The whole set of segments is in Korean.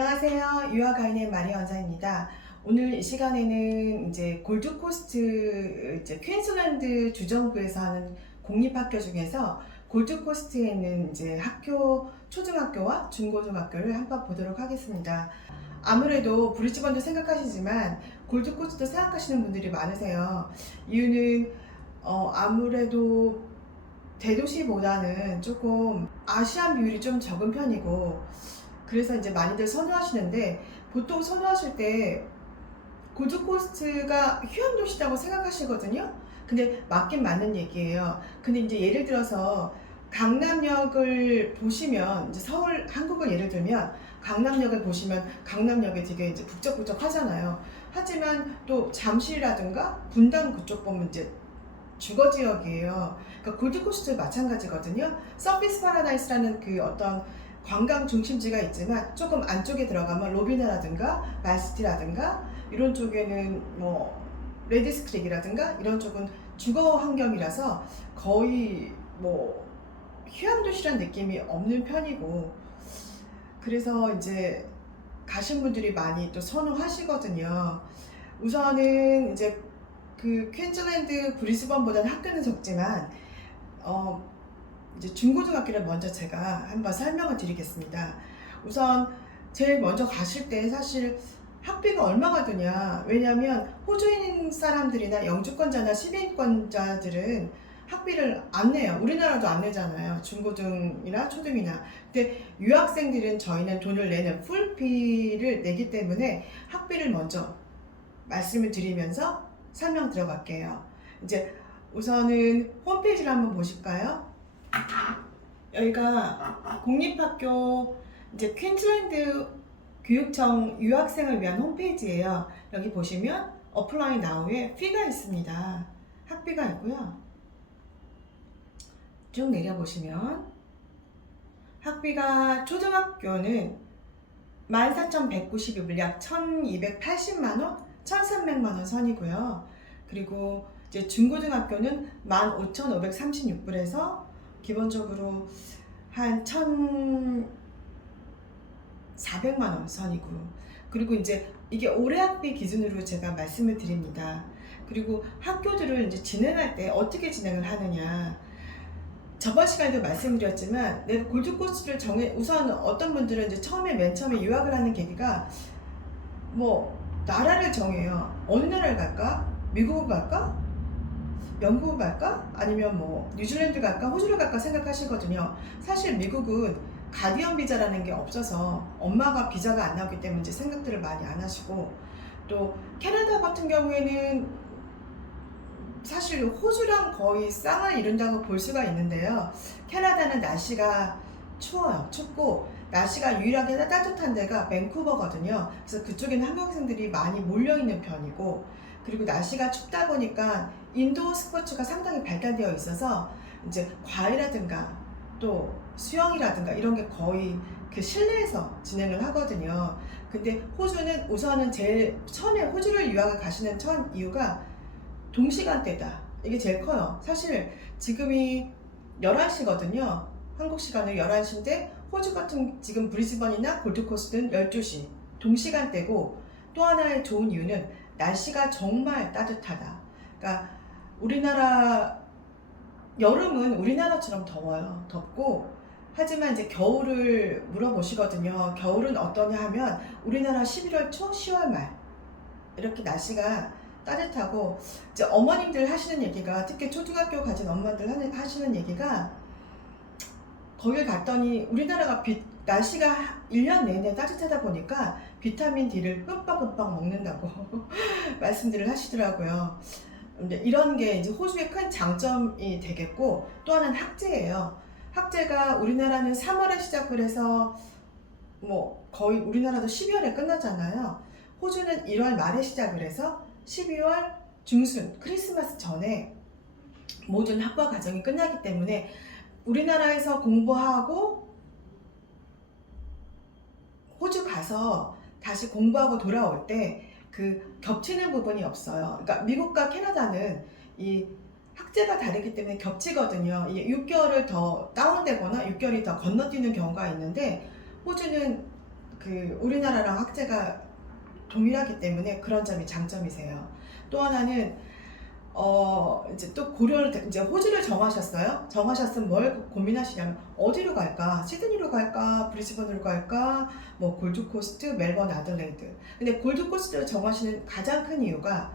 안녕하세요. 유아가인의 마리 원장입니다. 오늘 이 시간에는 이제 골드코스트, 이제 퀸즐랜드 주정부에서 하는 공립학교 중에서 골드코스트에 있는 이제 학교, 초등학교와 중고등학교를 한번 보도록 하겠습니다. 아무래도 브리즈번도 생각하시지만 골드코스트도 생각하시는 분들이 많으세요. 이유는 아무래도 대도시보다는 조금 아시안 비율이 좀 적은 편이고, 그래서 이제 많이들 선호하시는데, 보통 선호하실 때 골드코스트가 휴양도시라고 생각하시거든요. 근데 맞긴 맞는 얘기예요. 근데 이제 예를 들어서 강남역을 보시면, 이제 서울 한국을 예를 들면 강남역을 보시면 강남역이 되게 이제 북적북적하잖아요. 하지만 또 잠실이라든가 분당 그쪽 보면 이제 주거 지역이에요. 그러니까 골드코스트 마찬가지거든요. 서피스 파라다이스라는 그 어떤 관광 중심지가 있지만 조금 안쪽에 들어가면 로비나라든가 말시티라든가 이런 쪽에는 뭐 레디스 크릭이라든가 이런 쪽은 주거 환경이라서 거의 뭐 휴양도시란 느낌이 없는 편이고, 그래서 이제 가신 분들이 많이 또 선호하시거든요. 우선은 이제 그 퀸즐랜드 브리스번보다는 학교는 적지만 어 이제 중고등학교를 먼저 제가 한번 설명을 드리겠습니다. 우선 제일 먼저 가실 때 사실 학비가 얼마가 드냐, 왜냐하면 호주인 사람들이나 영주권자나 시민권자들은 학비를 안 내요. 우리나라도 안 내잖아요, 중고등이나 초등이나. 근데 유학생들은 저희는 돈을 내는 풀피를 내기 때문에 학비를 먼저 말씀을 드리면서 설명 들어갈게요. 이제 우선은 홈페이지를 한번 보실까요? 여기가 공립학교 이제 퀸즐랜드 교육청 유학생을 위한 홈페이지예요. 여기 보시면 어플라이 나우에 피가 있습니다. 학비가 있고요. 쭉 내려보시면 학비가 초등학교는 14,192불, 약 1,280만원, 1,300만원 선이고요. 그리고 이제 중고등학교는 15,536불에서 기본적으로 한 1,400만원 선이고, 그리고 이제 이게 올해 학비 기준으로 제가 말씀을 드립니다. 그리고 학교들을 이제 진행할 때 어떻게 진행을 하느냐, 저번 시간에도 말씀드렸지만 내가 골드코스트를 우선 어떤 분들은 이제 맨 처음에 유학을 하는 계기가 뭐 나라를 정해요. 어느 나라를 갈까? 미국을 갈까? 영국을 갈까? 아니면 뭐 뉴질랜드 갈까? 호주를 갈까 생각하시거든요. 사실 미국은 가디언 비자라는 게 없어서 엄마가 비자가 안 나오기 때문에 이제 생각들을 많이 안 하시고, 또 캐나다 같은 경우에는 사실 호주랑 거의 쌍을 이룬다고 볼 수가 있는데요. 캐나다는 날씨가 추워요. 춥고 날씨가 유일하게 따뜻한 데가 밴쿠버거든요. 그래서 그쪽에는 한국생들이 많이 몰려있는 편이고, 그리고 날씨가 춥다 보니까 인도어 스포츠가 상당히 발달되어 있어서 이제 과외라든가 또 수영이라든가 이런 게 거의 그 실내에서 진행을 하거든요. 근데 호주는 우선은 제일 처음에 호주를 유학을 가시는 첫 이유가 동시간대다. 이게 제일 커요. 사실 지금이 11시거든요. 한국 시간으로 11시인데 호주 같은 지금 브리즈번이나 골드코스트는 12시. 동시간대고, 또 하나의 좋은 이유는 날씨가 정말 따뜻하다. 그러니까 우리나라 여름은 우리나라처럼 더워요. 덥고, 하지만 이제 겨울을 물어보시거든요. 겨울은 어떠냐 하면 우리나라 11월 초, 10월 말 이렇게 날씨가 따뜻하고, 이제 어머님들 하시는 얘기가, 특히 초등학교 가진 엄마들 하시는 얘기가, 거길 갔더니 우리나라가 날씨가 1년 내내 따뜻하다 보니까 비타민 D를 흠뻑흠뻑 먹는다고 말씀들을 하시더라고요. 근데 이런 게 이제 호주의 큰 장점이 되겠고, 또 하나는 학제예요. 학제가 우리나라는 3월에 시작을 해서 뭐 거의 우리나라도 12월에 끝나잖아요. 호주는 1월 말에 시작을 해서 12월 중순 크리스마스 전에 모든 학과 과정이 끝나기 때문에 우리나라에서 공부하고 호주 가서 다시 공부하고 돌아올 때 그 겹치는 부분이 없어요. 그러니까 미국과 캐나다는 이 학제가 다르기 때문에 겹치거든요. 이게 6개월을 더 다운되거나 6개월이 더 건너뛰는 경우가 있는데, 호주는 우리나라랑 학제가 동일하기 때문에 그런 점이 장점이세요. 또 하나는 이제 또 이제 호주를 정하셨어요. 정하셨으면 뭘 고민하시냐면 어디로 갈까? 시드니로 갈까? 브리즈번으로 갈까? 뭐 골드코스트, 멜번, 아들레이드. 근데 골드코스트를 정하시는 가장 큰 이유가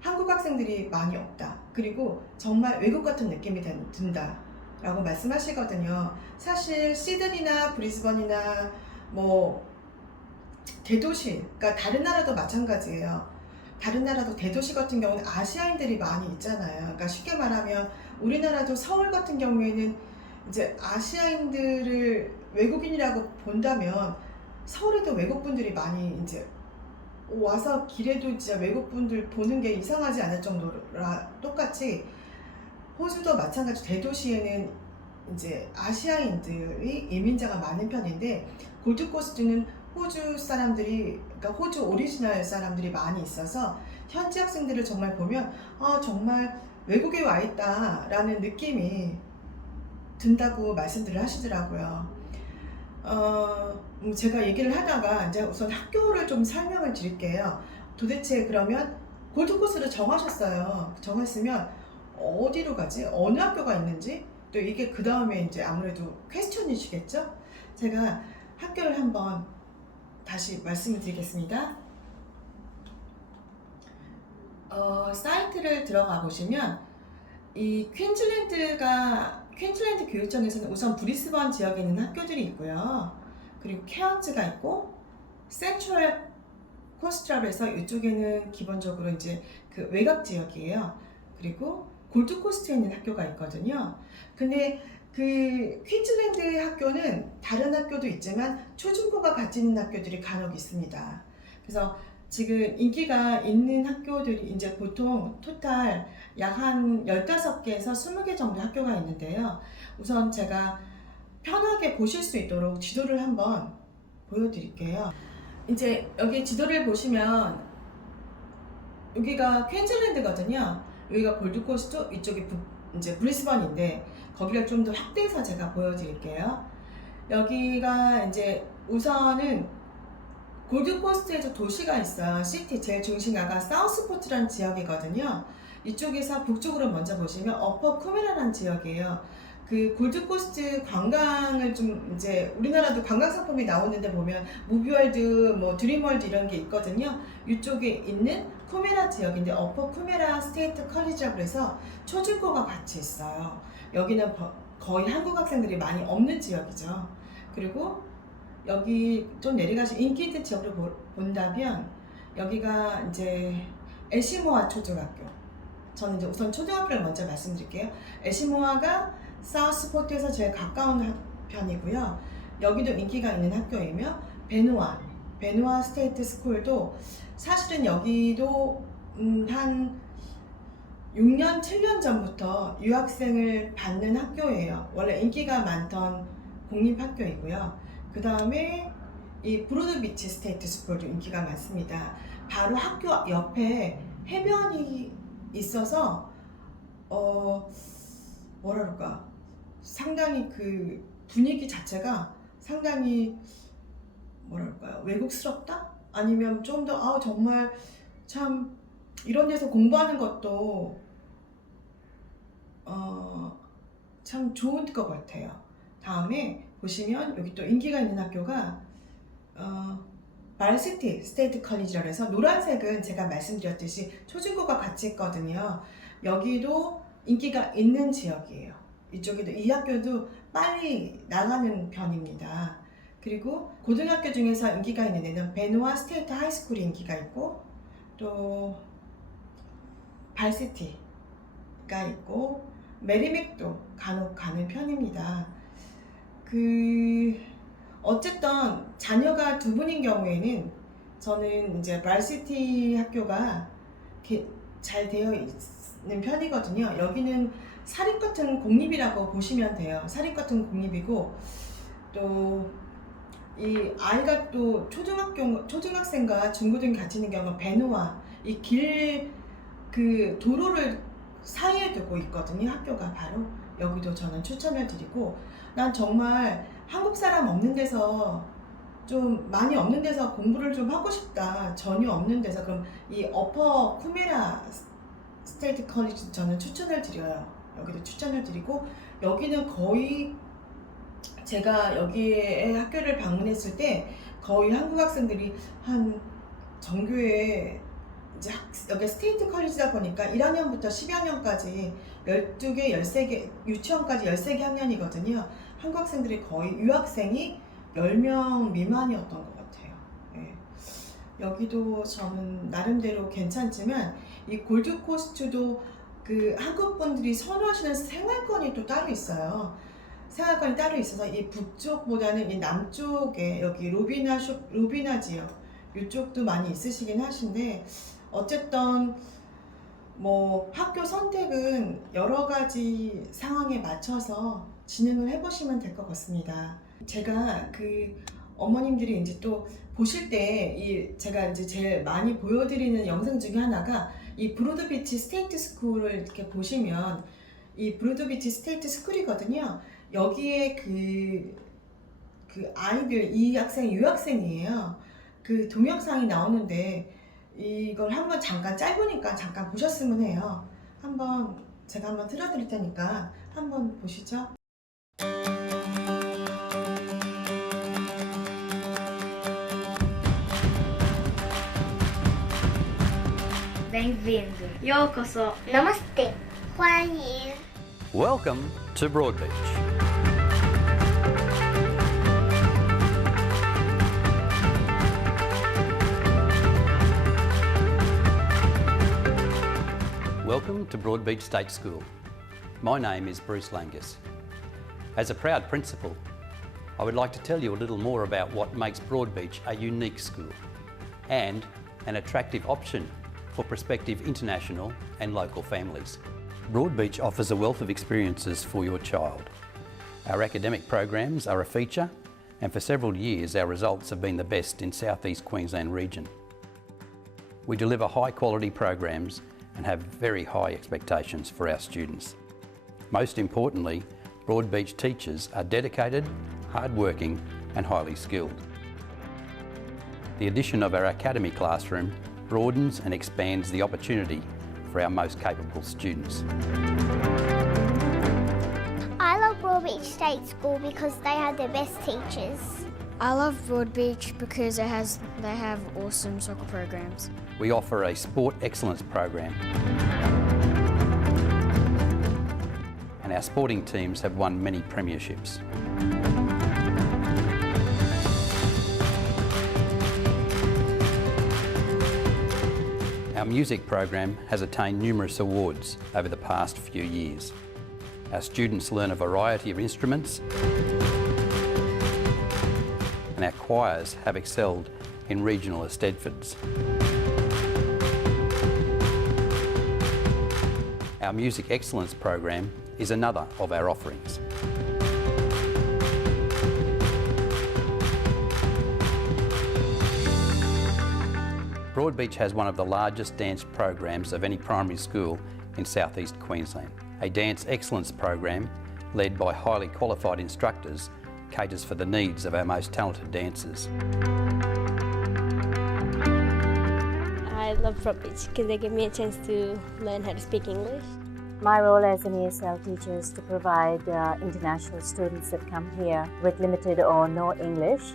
한국 학생들이 많이 없다. 그리고 정말 외국 같은 느낌이 든다. 라고 말씀하시거든요. 사실 시드니나 브리즈번이나 뭐 대도시, 그러니까 다른 나라도 마찬가지예요. 다른 나라도 대도시 같은 경우는 아시아인들이 많이 있잖아요. 그러니까 쉽게 말하면 우리나라도 서울 같은 경우에는 이제 아시아인들을 외국인이라고 본다면 서울에도 외국분들이 많이 이제 와서 길에도 진짜 외국분들 보는 게 이상하지 않을 정도라 똑같이 호주도 마찬가지 대도시에는 이제 아시아인들이 이민자가 많은 편인데 골드코스트는 호주 사람들이 그러니까 호주 오리지널 사람들이 많이 있어서 현지 학생들을 정말 보면 정말 외국에 와 있다라는 느낌이 든다고 말씀들을 하시더라고요. 제가 얘기를 하다가 이제 우선 학교를 좀 설명을 드릴게요. 도대체 그러면 골드코스트를 정하셨어요. 정했으면 어디로 가지? 어느 학교가 있는지? 또 이게 그 다음에 이제 아무래도 퀘스천이시겠죠? 제가 학교를 한번 다시 말씀을 드리겠습니다. 사이트를 들어가 보시면 이 퀸즐랜드 교육청에서는 우선 브리스번 지역에 있는 학교들이 있고요. 그리고 케언즈가 있고 센트럴 코스트라고 해서 이쪽에는 기본적으로 이제 그 외곽 지역이에요. 그리고 골드코스트에 있는 학교가 있거든요. 근데 그 퀸즐랜드 학교는 다른 학교도 있지만 초중고가 같이 있는 학교들이 간혹 있습니다. 그래서 지금 인기가 있는 학교들이 이제 보통 토탈 약 한 15개에서 20개 정도 학교가 있는데요. 우선 제가 편하게 보실 수 있도록 지도를 한번 보여드릴게요. 이제 여기 지도를 보시면 여기가 퀸즐랜드거든요. 여기가 골드코스트, 이쪽이 이제 브리스번인데 거기를 좀 더 확대해서 제가 보여드릴게요. 여기가 이제 우선은 골드코스트에도 도시가 있어요. 시티 제일 중심가가 사우스포트라는 지역이거든요. 이쪽에서 북쪽으로 먼저 보시면 어퍼 쿠메라라는 지역이에요. 그 골드코스트 관광을 좀 이제 우리나라도 관광 상품이 나오는데 보면 무비월드, 뭐 드림월드 이런 게 있거든요. 이쪽에 있는 쿠메라 지역인데 어퍼 쿠메라 스테이트 컬리지라고 해서 초중고가 같이 있어요. 여기는 거의 한국 학생들이 많이 없는 지역이죠. 그리고 여기 좀 내려가서 인기 있는 지역을 본다면 여기가 이제 에시모아 초등학교. 저는 이제 우선 초등학교를 먼저 말씀드릴게요. 에시모아가 사우스포트에서 제일 가까운 편이고요. 여기도 인기가 있는 학교이며 베누아 스테이트 스쿨도 사실은 여기도 한 6년, 7년 전부터 유학생을 받는 학교예요. 원래 인기가 많던 공립학교이고요. 그 다음에 이 브로드비치 스테이트 스쿨도 인기가 많습니다. 바로 학교 옆에 해변이 있어서 뭐라 그럴까, 상당히 그 분위기 자체가 상당히 뭐랄까요, 외국스럽다? 아니면 좀 더 정말 참 이런 데서 공부하는 것도 참 좋은 것 같아요. 다음에 보시면 여기 또 인기가 있는 학교가 발시티 스테이트 컬리지라고 해서 노란색은 제가 말씀드렸듯이 초중고가 같이 있거든요. 여기도 인기가 있는 지역이에요. 이쪽에도 이 학교도 빨리 나가는 편입니다. 그리고 고등학교 중에서 인기가 있는 애는 베누아 스테이트 하이스쿨이 인기가 있고 또 발시티가 있고 메리맥도 간혹 가는 편입니다. 어쨌든 자녀가 두 분인 경우에는 저는 이제 발시티 학교가 잘 되어 있는 편이거든요. 여기는 사립 같은 공립이라고 보시면 돼요. 사립 같은 공립이고 또 이 아이가 또 초등학생과 중고등 같이 있는 경우 베누아 이 도로를 사이에 두고 있거든요. 학교가 바로 여기도 저는 추천을 드리고, 난 정말 한국 사람 없는 데서 좀 많이 없는 데서 공부를 좀 하고 싶다, 전혀 없는 데서, 그럼 이 어퍼 쿠메라 스테이트 컬리지 저는 추천을 드려요. 여기도 추천을 드리고, 여기는 거의 제가 여기에 학교를 방문했을 때 거의 한국 학생들이 한 정규에 이제 여기 스테이트 컬리지다 보니까 1학년부터 12학년까지 12개, 13개, 유치원까지 13개 학년이거든요. 한국 학생들이 거의 유학생이 10명 미만이었던 것 같아요. 예. 여기도 저는 나름대로 괜찮지만 이 골드코스트도 그 한국 분들이 선호하시는 생활권이 또 따로 있어요. 생활권이 따로 있어서 이 북쪽보다는 이 남쪽에 여기 로비나 지역 이쪽도 많이 있으시긴 하신데, 어쨌든 뭐 학교 선택은 여러 가지 상황에 맞춰서 진행을 해보시면 될 것 같습니다. 제가 그 어머님들이 이제 또 보실 때 제가 이제 제일 많이 보여드리는 영상 중에 하나가 이 브로드비치 스테이트 스쿨을 이렇게 보시면, 이 브로드비치 스테이트 스쿨이거든요. 여기에 그 아이들, 이 학생이 유학생이에요. 그 동영상이 나오는데 이걸 한번 잠깐 짧으니까 잠깐 보셨으면 해요. 제가 한번 틀어드릴 테니까 한번 보시죠. Bem-vindo. Yokoso. Namaste. 欢迎。 Welcome to Broadbeach. Welcome to Broadbeach State School. My name is Bruce Langus. As a proud principal, I would like to tell you a little more about what makes Broadbeach a unique school and an attractive option for prospective international and local families. Broadbeach offers a wealth of experiences for your child. Our academic programs are a feature, and for several years our results have been the best in South East Queensland region. We deliver high quality programs and have very high expectations for our students. Most importantly, Broadbeach teachers are dedicated, hard-working and highly skilled. The addition of our academy classroom broadens and expands the opportunity for our most capable students. I love Broadbeach State School because they have the best teachers. I love Broadbeach because they have awesome soccer programs. We offer a sport excellence program, and our sporting teams have won many premierships. Our music program has attained numerous awards over the past few years. Our students learn a variety of instruments, and our choirs have excelled in regional Eisteddfods. Our Music Excellence program is another of our offerings. Broadbeach has one of the largest dance programs of any primary school in South East Queensland. A dance excellence program led by highly qualified instructors caters for the needs of our most talented dancers. I love Broadbeach because they give me a chance to learn how to speak English. My role as an ESL teacher is to provide international students that come here with limited or no English,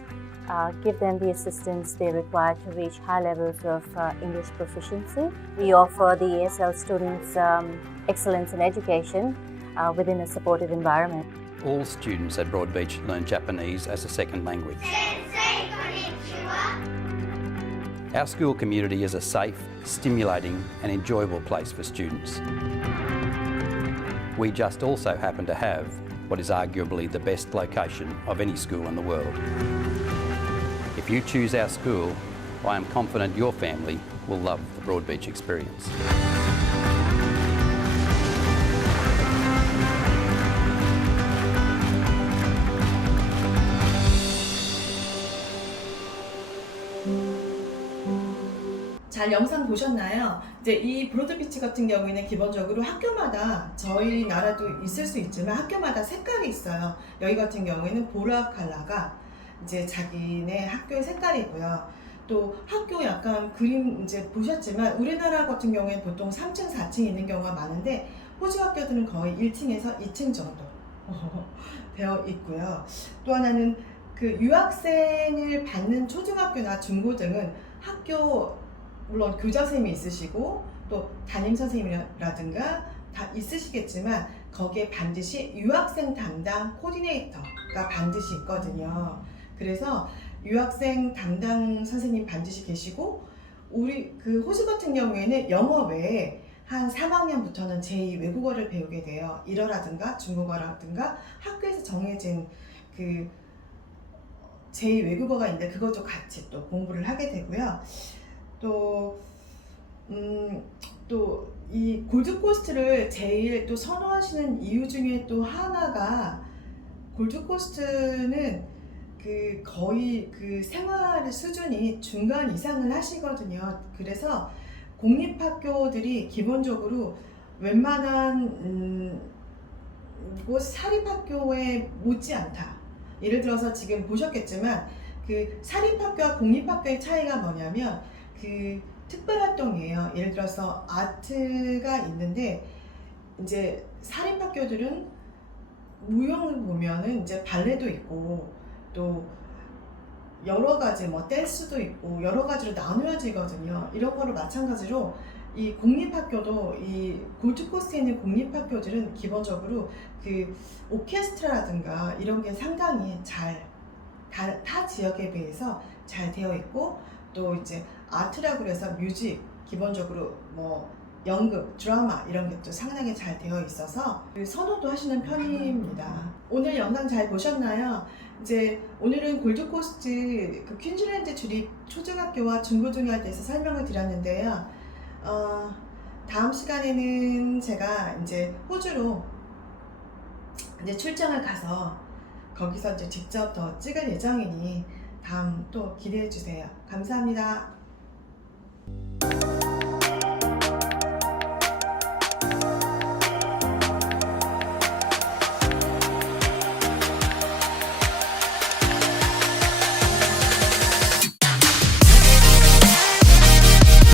give them the assistance they require to reach high levels of English proficiency. We offer the ESL students excellence in education within a supportive environment. All students at Broadbeach learn Japanese as a second language. Sensei, konnichiwa. Our school community is a safe, stimulating and enjoyable place for students. We just also happen to have what is arguably the best location of any school in the world. If you choose our school, I am confident your family will love the Broadbeach experience. 잘 영상 보셨나요? 이제 이 브로드비치 같은 경우에는 기본적으로 학교마다, 저희 나라도 있을 수 있지만 학교마다 색깔이 있어요. 여기 같은 경우에는 보라 컬러가 이제 자기네 학교의 색깔이고요. 또 학교 약간 그림 이제 보셨지만 우리나라 같은 경우에 보통 3층, 4층 있는 경우가 많은데 호주 학교들은 거의 1층에서 2층 정도 되어 있고요. 또 하나는 그 유학생을 받는 초등학교나 중고등은 학교 물론 교장 선생님이 있으시고 또 담임 선생님이라든가 다 있으시겠지만 거기에 반드시 유학생 담당 코디네이터가 반드시 있거든요. 그래서 유학생 담당 선생님 반드시 계시고 우리 그 호주 같은 경우에는 영어 외에 한 3학년부터는 제2 외국어를 배우게 돼요. 일어라든가 중국어라든가 학교에서 정해진 그 제2 외국어가 있는데 그것도 같이 또 공부를 하게 되고요. 또 이 골드코스트를 제일 또 선호하시는 이유 중에 또 하나가 골드코스트는 그 거의 그 생활 수준이 중간 이상을 하시거든요. 그래서 공립학교들이 기본적으로 웬만한 곳 사립학교에 못지않다. 예를 들어서 지금 보셨겠지만 그 사립학교와 공립학교의 차이가 뭐냐면 그 특별활동이에요. 예를 들어서 아트가 있는데 이제 사립학교들은 무용을 보면은 이제 발레도 있고 또 여러 가지 뭐 댄스도 있고 여러 가지로 나누어지거든요. 이런 거를 마찬가지로 이 공립학교도 이 골드코스트에 있는 공립학교들은 기본적으로 그 오케스트라라든가 이런 게 상당히 타 지역에 비해서 잘 되어 있고 또 이제 아트라고 해서 뮤직 기본적으로 뭐 연극, 드라마 이런 게 또 상당히 잘 되어 있어서 선호도 하시는 편입니다. 오늘 영상 잘 보셨나요? 이제 오늘은 골드코스트 그 퀸즐랜드 주립 초등학교와 중고등학교에 대해서 설명을 드렸는데요. 다음 시간에는 제가 이제 호주로 이제 출장을 가서 거기서 이제 직접 더 찍을 예정이니 다음 또 기대해 주세요. 감사합니다.